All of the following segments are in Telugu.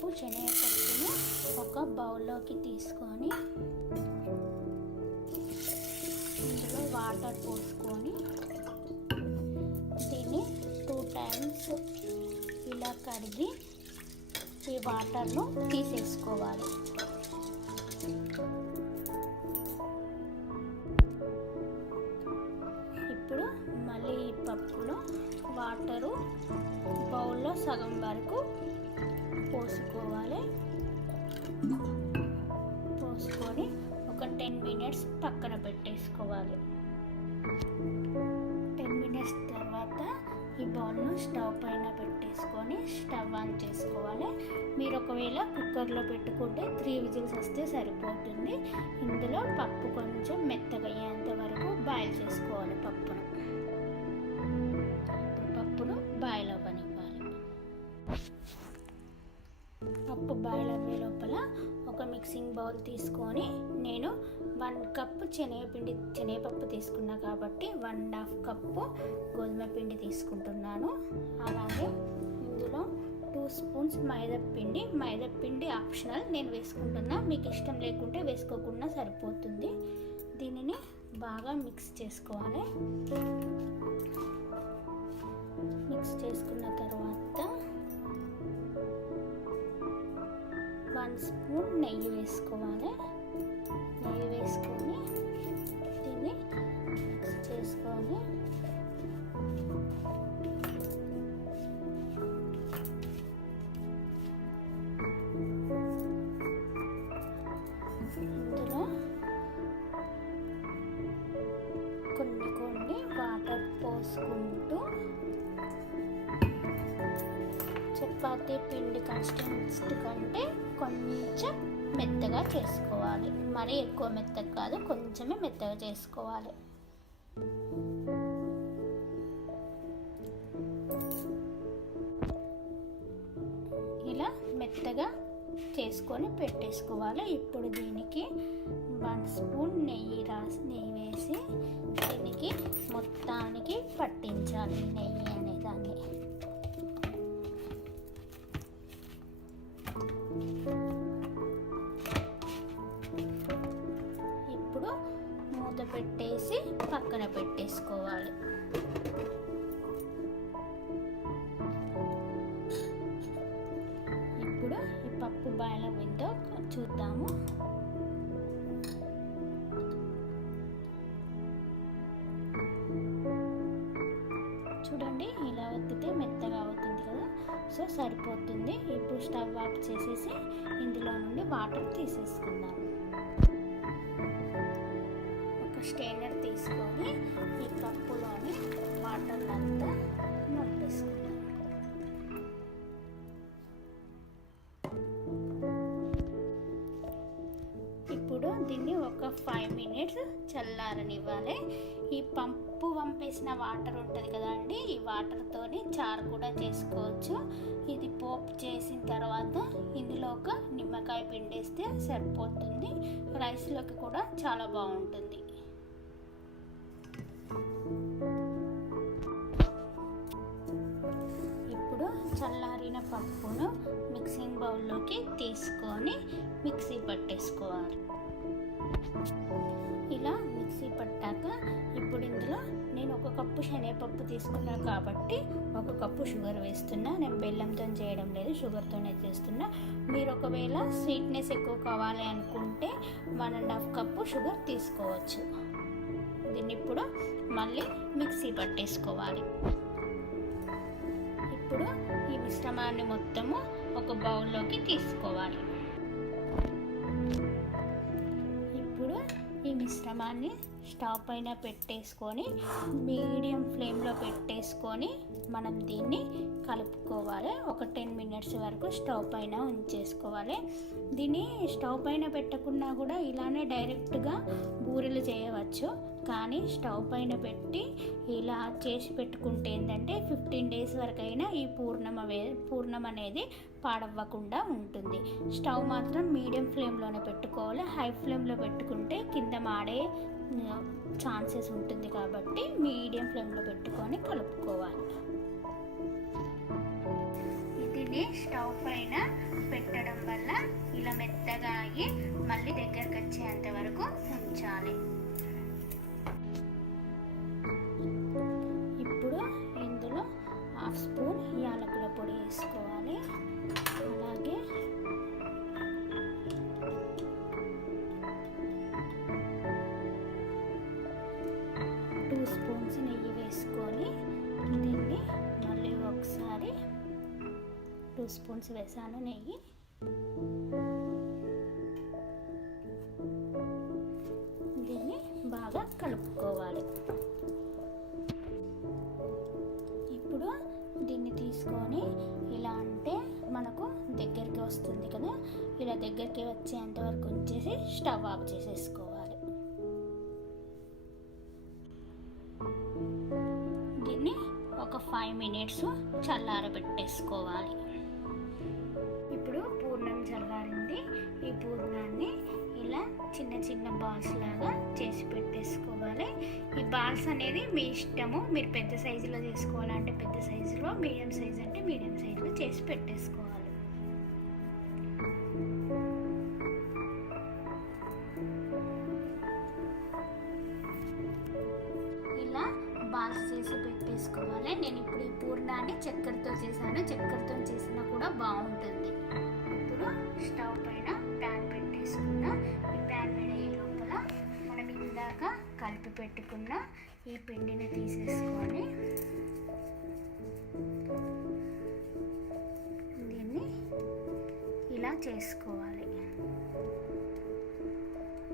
కప్పు శనగపప్పును ఒక బౌల్లోకి తీసుకొని ఇందులో వాటర్ పోసుకొని దీన్ని 2 టైమ్స్ ఇలా కడిగి ఈ వాటర్ను తీసేసుకోవాలి. ఇప్పుడు మళ్ళీ ఈ పప్పులో వాటరు బౌల్లో సగం వరకు పోసుకోవాలి. పోసుకొని ఒక 10 మినిట్స్ పక్కన పెట్టేసుకోవాలి. 10 మినిట్స్ తర్వాత ఈ బౌల్ను స్టవ్ పైన పెట్టేసుకొని స్టవ్ ఆన్ చేసుకోవాలి. మీరు ఒకవేళ కుక్కర్లో పెట్టుకుంటే 3 విజిల్స్ వస్తే సరిపోతుంది. ఇందులో పప్పు కొంచెం మెత్తగా అయ్యేంత వరకు బాయిల్ చేసుకోవాలి. పప్పును బాయిల్ అవ్వనివ్వాలి. పప్పు బాయిల్ అయ్యే లోపల ఒక మిక్సింగ్ బౌల్ తీసుకొని నేను 1 కప్పు శనగపప్పు తీసుకున్నా కాబట్టి 1.5 కప్పు గోధుమ పిండి తీసుకుంటున్నాను. అలాగే ఇందులో 2 స్పూన్స్ మైదాపిండి ఆప్షనల్, నేను వేసుకుంటున్నా. మీకు ఇష్టం లేకుంటే వేసుకోకుండా సరిపోతుంది. దీనిని బాగా మిక్స్ చేసుకోవాలి. మిక్స్ చేసుకున్న తర్వాత 1 స్పూన్ నెయ్యి వేసుకోవాలి. నెయ్యి వేసుకొని దీన్ని మిక్స్ చేసుకొని ఇందులో కొన్ని వాటర్ పోసుకుంటూ చపాతీ పిండి కన్సిస్టెన్సీ కంటే కొంచెం మెత్తగా చేసుకోవాలి. మరీ ఎక్కువ మెత్తగా కాదు, కొంచెమే మెత్తగా చేసుకోవాలి. ఇలా మెత్తగా చేసుకొని పెట్టేసుకోవాలి. ఇప్పుడు దీనికి 1 స్పూన్ నెయ్యి వేసి దీనికి మొత్తానికి పట్టించాలి నెయ్యి అనే దాన్ని. ఇప్పుడు మూత పెట్టేసి పక్కన పెట్టేసుకోవాలి. ఇప్పుడు ఈ పప్పు బాయిల్ అయిందో చూద్దాము. చూడండి, ఇలా ఒత్తితే మెత్తగా అవుతుంది కదా, సో సరిపోతుంది. ఇప్పుడు స్టవ్ ఆఫ్ చేసేసి ఇందులో నుండి వాటర్ తీసేసుకుందాం. ఒక స్టెయినర్ తీసుకొని ఈ కప్పులోని వాటర్ అంతా నొప్పేసుకుందాం. ఇప్పుడు దీన్ని ఒక 5 మినిట్స్ చల్లారనివ్వాలి. ఈ పప్పు వంపేసిన వాటర్ ఉంటుంది కదండి, ఈ వాటర్తోని చారు కూడా చేసుకోవచ్చు. ఇది పోపు చేసిన తర్వాత ఇందులో ఒక నిమ్మకాయ పిండేస్తే సరిపోతుంది. రైస్లోకి కూడా చాలా బాగుంటుంది. ఇప్పుడు చల్లారిన పప్పును మిక్సింగ్ బౌల్లోకి తీసుకొని మిక్సీ పట్టేసుకోవాలి. ఇలా మిక్సీ పట్టాక ఇప్పుడు ఇందులో నేను 1 కప్పు శనగపప్పు తీసుకున్నాను కాబట్టి 1 కప్పు షుగర్ వేస్తున్నా. నేను బెల్లంతో చేయడం లేదు, షుగర్తోనే చేస్తున్నా. మీరు ఒకవేళ స్వీట్నెస్ ఎక్కువ కావాలి అనుకుంటే 1.5 కప్పు షుగర్ తీసుకోవచ్చు. దీన్ని ఇప్పుడు మళ్ళీ మిక్సీ పట్టేసుకోవాలి. ఇప్పుడు ఈ మిశ్రమాన్ని మొత్తము ఒక బౌల్లోకి తీసుకోవాలి. ఇప్పుడు ఈ మిశ్రమాన్ని స్టవ్ పైన పెట్టేసుకొని మీడియం ఫ్లేమ్లో పెట్టేసుకొని మనం దీన్ని కలుపుకోవాలి. ఒక 10 మినిట్స్ వరకు స్టవ్ పైన ఉంచేసుకోవాలి. దీన్ని స్టవ్ పైన పెట్టకుండా కూడా ఇలానే డైరెక్ట్గా బూరెలు చేయవచ్చు. కానీ స్టవ్ పైన పెట్టి ఇలా చేసి పెట్టుకుంటే ఏంటంటే 15 డేస్ వరకైనా ఈ పూర్ణం అనేది పాడవ్వకుండా ఉంటుంది. స్టవ్ మాత్రం మీడియం ఫ్లేమ్లోనే పెట్టుకోవాలి. హై ఫ్లేమ్లో పెట్టుకుంటే కింద మాడే ఛాన్సెస్ ఉంటుంది కాబట్టి మీడియం ఫ్లేమ్లో పెట్టుకొని కలుపుకోవాలి. దీన్ని స్టవ్ పైన మెత్తగా అయ్యి మళ్ళీ దగ్గరకు వచ్చేంత వరకు ఉంచాలి. ఇప్పుడు ఇందులో 1/2 స్పూన్ యాలకుల పొడి వేసుకోవాలి. అలాగే 2 స్పూన్స్ నెయ్యి వేసుకొని దీన్ని మళ్ళీ ఒకసారి 2 స్పూన్స్ వేసాను నెయ్యి. దీన్ని బాగా కలుపుకోవాలి. ఇప్పుడు దీన్ని తీసుకొని ఇలా అంటే మనకు దగ్గరికి వస్తుంది కదా, ఇలా దగ్గరికి వచ్చేంత వరకు ఉంచేసి స్టవ్ ఆఫ్ చేసేసుకోవాలి. దీన్ని ఒక 5 మినిట్స్ చల్లారబెట్టేసుకోవాలి. ఇప్పుడు పూర్ణం చల్లారింది. ఈ పూర్ణాన్ని ఇలా చిన్న చిన్న బాల్స్ లాగా చేసి పెట్టేసుకోవాలి. ఈ బాల్స్ అనేది మీ ఇష్టము, మీరు పెద్ద సైజులో చేసుకోవాలంటే పెద్ద సైజులో, మీడియం సైజు అంటే మీడియం సైజులో చేసి పెట్టేసుకోవాలి. ఇలా బాల్స్ చేసి పెట్టేసుకోవాలి. నేను ఇప్పుడు ఈ పూర్ణాన్ని చక్కెరతో చేశాను, చక్కెరతో చేసినా కూడా బాగుంటుంది. ఇప్పుడు స్టవ్ పైన ప్యాన్ పెట్టేసుకున్న ఈ ప్యాన్ మీద ఈ లోపల మనం ఇందాక కలిపి పెట్టుకున్న ఈ పిండిని తీసేసుకొని దీన్ని ఇలా చేసుకోవాలి.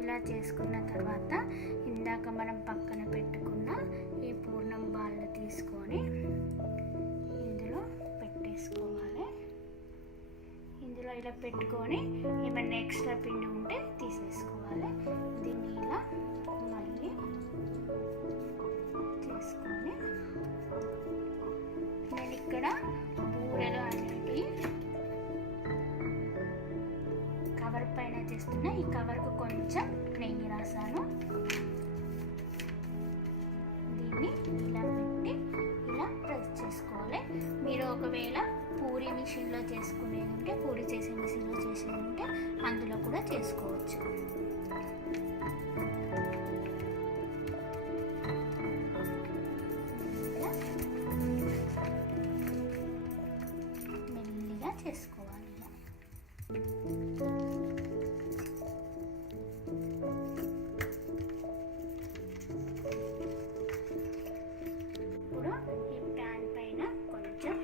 ఇలా చేసుకున్న తర్వాత ఇందాక మనం పక్కన పెట్టుకున్న ఈ పూర్ణం బాల్ని తీసుకొని ఇందులో పెట్టేసుకోవాలి. ఇందులో ఇలా పెట్టుకొని ఏమైనా ఎక్స్ట్రా పిండి ఉంటే తీసేసుకోవాలి. దీన్ని ఇలా మళ్ళీ చేసుకొని నేను ఇక్కడ బూరెలు అనేవి కవర్ పైన చేస్తున్నా. ఈ కవర్కు కొంచెం నెయ్యి రాసాను. దీన్ని ఇలా పెట్టి ఇలా ప్రెస్ చేసుకోవాలి. మీరు ఒకవేళ పూరి మిషన్లో చేసుకునేది ఉంటే, పూరి చేసే మిషన్లో చేసేది ఉంటే అందులో కూడా చేసుకోవచ్చు. మెల్లిగా చేసుకోవాలి. ఇప్పుడు ఈ ప్యాన్ పైన కొంచెం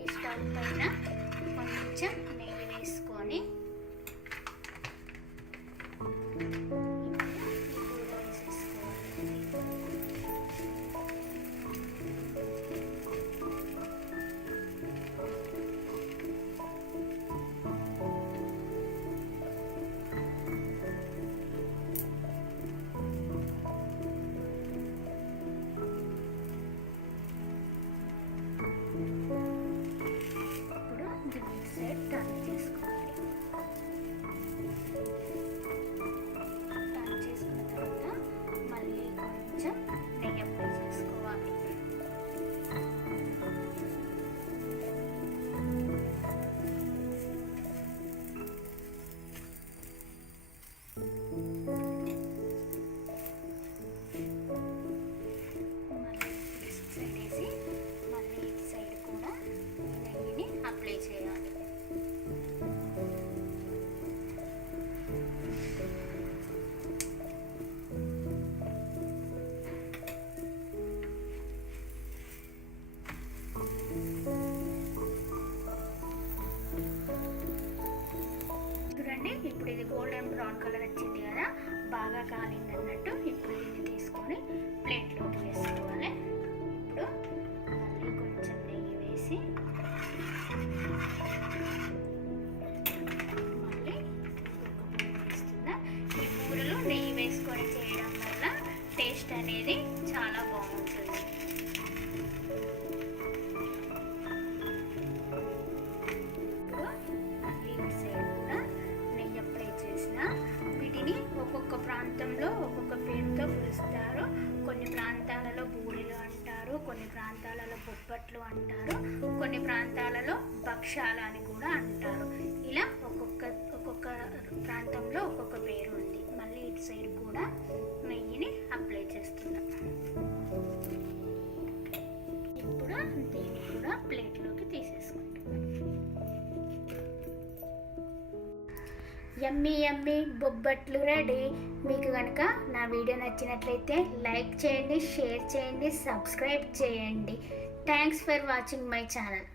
ఈ స్టవ్ పైన కొంచెం నెయ్యి వేసుకొని టర్న్ చేసుకోవాలి. టర్న్ చేసుకున్న తర్వాత మళ్ళీ కొంచెం నెయ్యి అప్లై చేసుకోవాలి. మళ్ళీ సైడ్ వేసి మళ్ళీ ఇటు సైడ్ కూడా నెయ్యిని అప్లై చేయాలి. చూడండి, ఇప్పుడు ఇది గోల్డెన్ బ్రౌన్ కలర్ వచ్చింది కదా, బాగా కాలింది అన్నట్టు. ఇప్పుడు దీన్ని తీసుకొని ప్లేట్లోకి వేసుకోవాలి. ఇప్పుడు మళ్ళీ కొంచెం నెయ్యి వేసి మళ్ళీ వేస్తున్నా. ఈ కూరలో నెయ్యి వేసుకొని చేయడం వల్ల టేస్ట్ అనేది చాలా బాగుంటుంది. వీటిని ఒక్కొక్క ప్రాంతంలో ఒక్కొక్క పేరుతో పిలుస్తారు. కొన్ని ప్రాంతాలలో బూరెలు అంటారు, కొన్ని ప్రాంతాలలో బొబ్బట్లు అంటారు, కొన్ని ప్రాంతాలలో భక్షాలు అని కూడా అంటారు. ఇలా ఒక్కొక్క ప్రాంతంలో ఒక్కొక్క పేరు ఉంది. మళ్ళీ ఇటు సైడ్ కూడా నెయ్యిని అప్లై చేస్తున్నాం. ఇప్పుడు దీన్ని కూడా ప్లేట్లోకి తీసేసుకుంటాం. యమ్మీ యమ్మీ బొబ్బట్లు రెడీ. మీకు కనుక నా వీడియో నచ్చినట్లయితే లైక్ చేయండి, షేర్ చేయండి, సబ్స్క్రైబ్ చేయండి. Thanks for watching my channel.